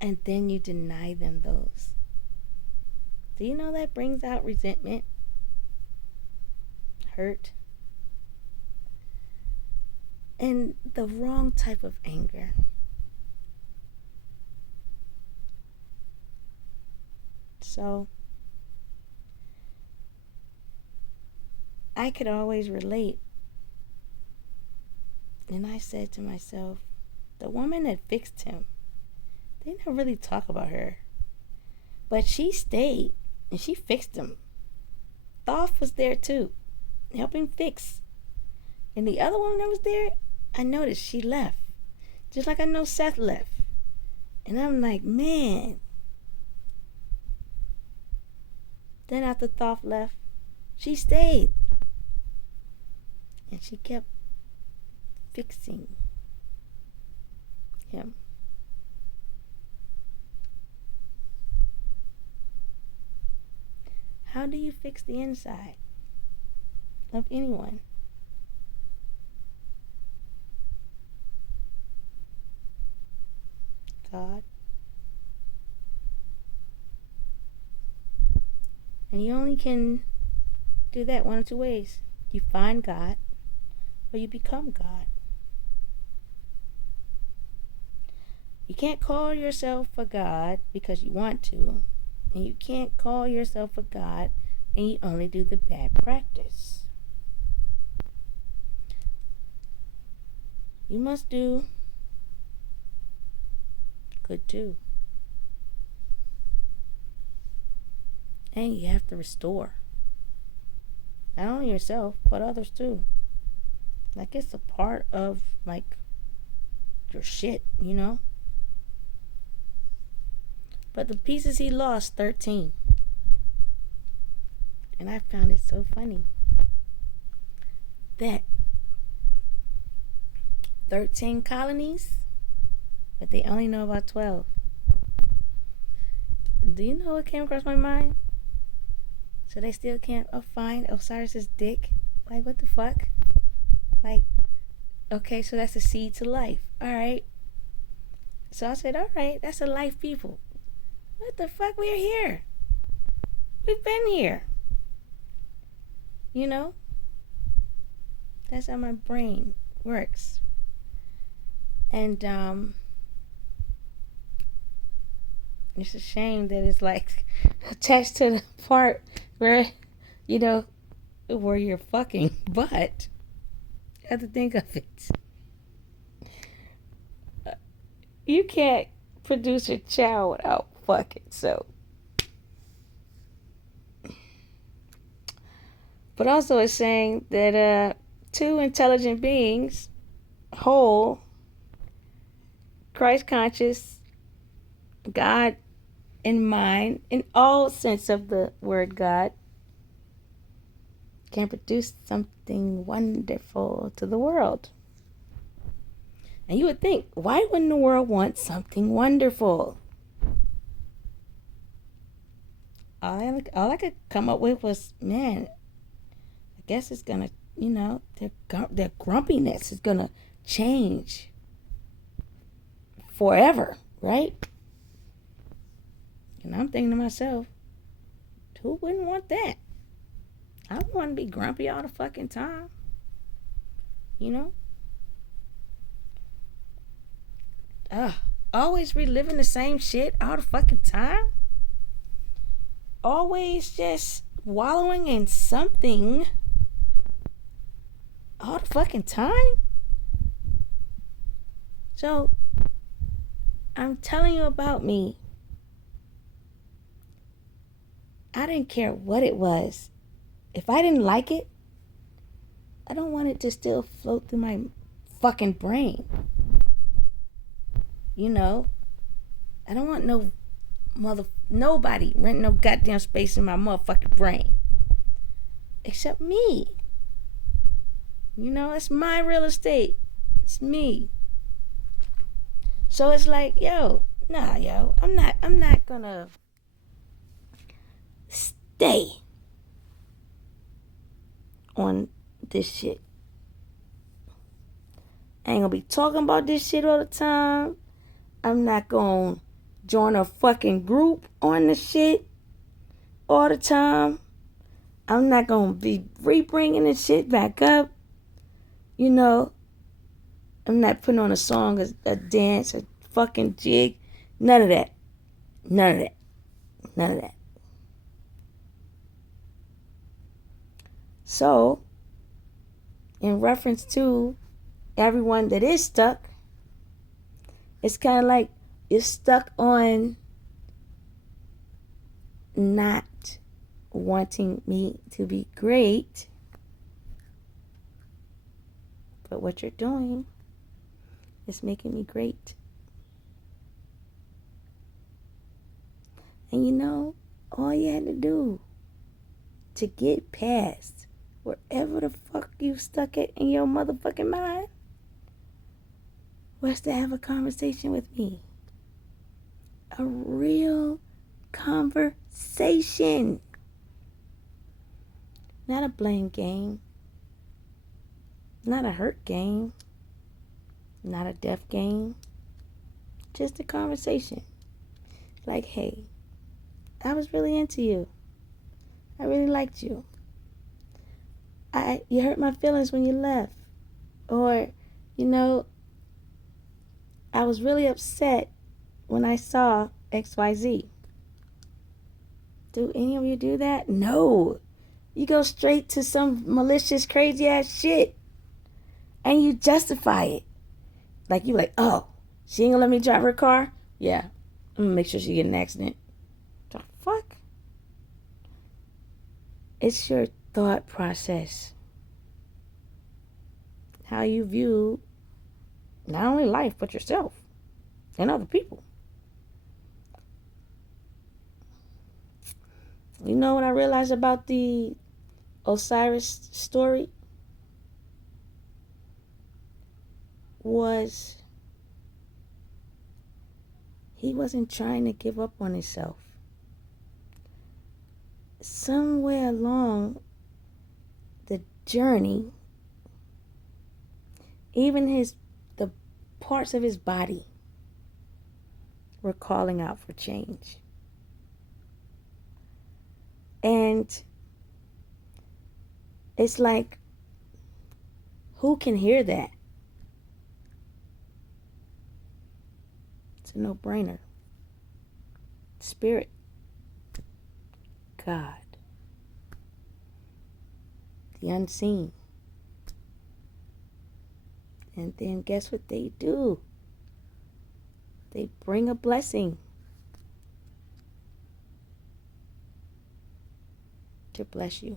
And then you deny them those. Do you know that brings out resentment, hurt, and the wrong type of anger? So, I could always relate. And I said to myself, the woman that fixed him, they never really talk about her. But she stayed and she fixed him. Thoth was there too, helping fix. And the other woman that was there, I noticed she left. Just like I know Seth left. And I'm like, man. Then after Thoth left, she stayed. And she kept fixing him. How do you fix the inside of anyone? God. And you only can do that one of two ways. You find God or you become God. You can't call yourself a God because you want to. And you can't call yourself a God and you only do the bad practice. You must do good too. And you have to restore. Not only yourself, but others too. Like it's a part of like your shit, you know? But the pieces he lost, 13. And I found it so funny that 13 colonies, but they only know about 12. Do you know what came across my mind? So they still can't find Osiris's dick? Like, what the fuck? Like, okay, so that's a seed to life. All right. So I said, all right, that's a life, people. What the fuck? We're here. We've been here. You know? That's how my brain works. And it's a shame that it's like attached to the part where, you know, where you're fucking. But you have to think of it. You can't produce a child without fucking. So, but also it's saying that two intelligent beings, whole, Christ conscious, God in mind, in all sense of the word God, can produce something wonderful to the world. And you would think, why wouldn't the world want something wonderful? All I could come up with was, man, I guess it's gonna, you know, their grumpiness is gonna change forever, right? And I'm thinking to myself, who wouldn't want that? I don't want to be grumpy all the fucking time. You know? Always reliving the same shit all the fucking time. Always just wallowing in something all the fucking time. So, I'm telling you about me. I didn't care what it was. If I didn't like it, I don't want it to still float through my fucking brain. You know? I don't want nobody renting no goddamn space in my motherfucking brain. Except me. You know, it's my real estate. It's me. So it's like, I'm not gonna stay on this shit. I ain't gonna be talking about this shit all the time. I'm not gonna join a fucking group on the shit all the time. I'm not gonna be re-bringing this shit back up. You know, I'm not putting on a song, a dance, a fucking jig. None of that. None of that. None of that. So, in reference to everyone that is stuck, it's kind of like you're stuck on not wanting me to be great. But what you're doing is making me great. And you know, all you had to do to get past wherever the fuck you stuck it in your motherfucking mind was to have a conversation with me. A real conversation. Not a blame game. Not a hurt game. Not a death game. Just a conversation. Like, hey, I was really into you. I really liked you. You hurt my feelings when you left. Or, you know, I was really upset when I saw XYZ. Do any of you do that? No. You go straight to some malicious, crazy ass shit. And you justify it. Like, you like, oh, she ain't gonna let me drive her car? Yeah. I'm gonna make sure she get in an accident. The fuck? It's your thought process. How you view not only life, but yourself and other people. You know what I realized about the Osiris story? Was he wasn't trying to give up on himself. Somewhere along the journey, Even the parts of his body were calling out for change. And it's like, who can hear that? It's a no-brainer. Spirit. God. The unseen. And then guess what they do? They bring a blessing to bless you.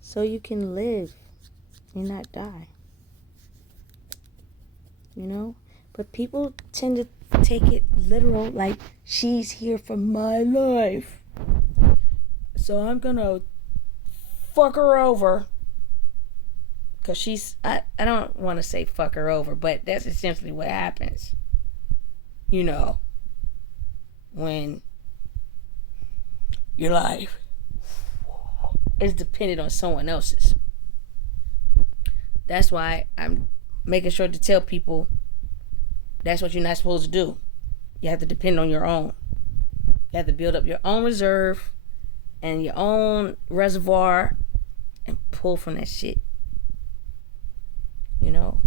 So you can live and not die. You know? But people tend to take it literal, like, she's here for my life, so I'm gonna fuck her over. Because she's, I don't want to say fuck her over, but that's essentially what happens. You know, when your life is dependent on someone else's. That's why I'm making sure to tell people that's what you're not supposed to do. You have to depend on your own. You have to build up your own reserve and your own reservoir and pull from that shit. You know?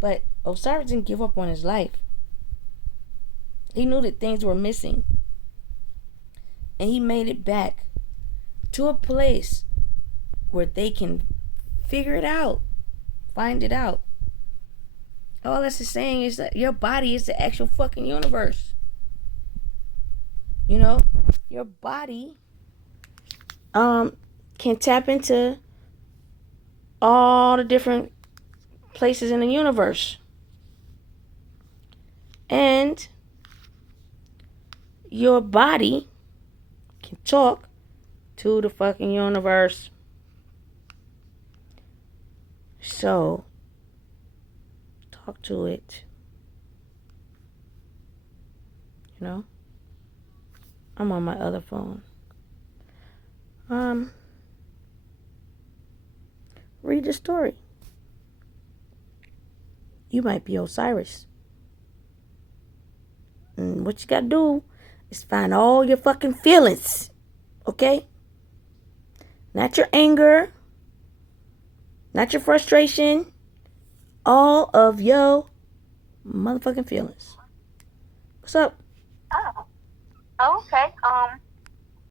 But Osiris didn't give up on his life. He knew that things were missing. And he made it back to a place where they can figure it out. Find it out. All that's saying is that your body is the actual fucking universe. You know? Your body can tap into all the different places in the universe. And your body can talk to the fucking universe. So, talk to it. You know? I'm on my other phone. Read the story. You might be Osiris. And what you gotta do is find all your fucking feelings. Okay? Not your anger. Not your frustration. All of your motherfucking feelings. What's up? Oh, okay.